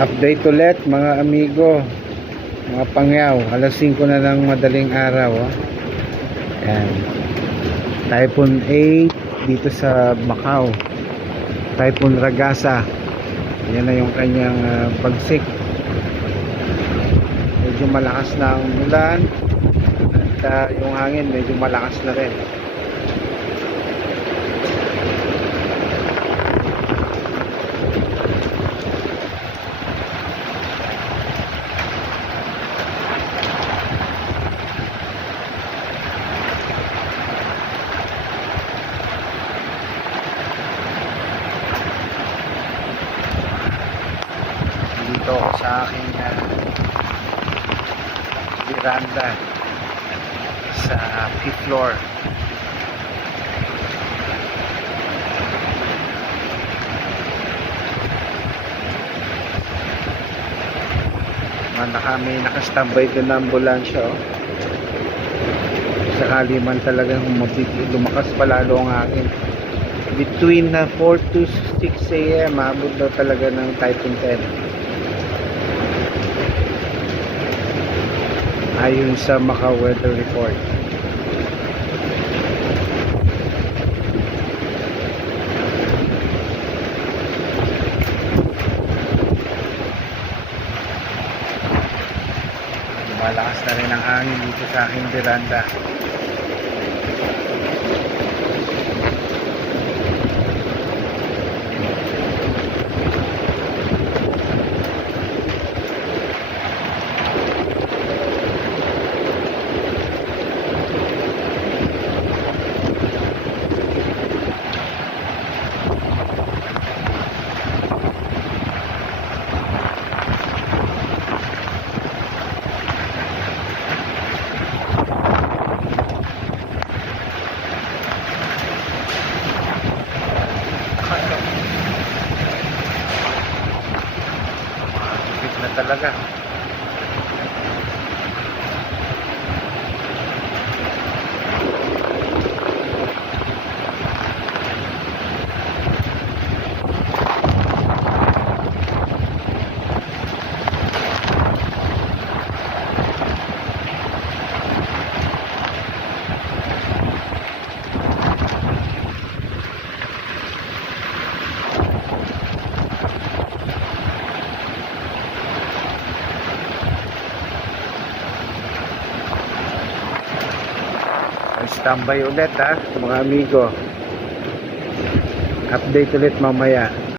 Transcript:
Update ulit mga amigo, mga pangyaw. Alas 5 na ng madaling araw, oh. Ayan. Typhoon 8 dito sa Macau, Typhoon Ragasa. Yan na yung kanyang bagsik. Medyo malakas na ang ulan at yung hangin medyo malakas na rin. Dito ako sa aking veranda sa 5th floor. May nakastambay doon na ambulansya, oh. Sakali man talagang lumakas palalo ang hangin between 4 to 6 AM, maabot daw talaga ng Typhoon 10 ayon sa Macau Weather Report. Malakas na rin ang hangin dito sa aking veranda. Na talaga. Standby ulit, ha mga amigo. Update ulit mamaya.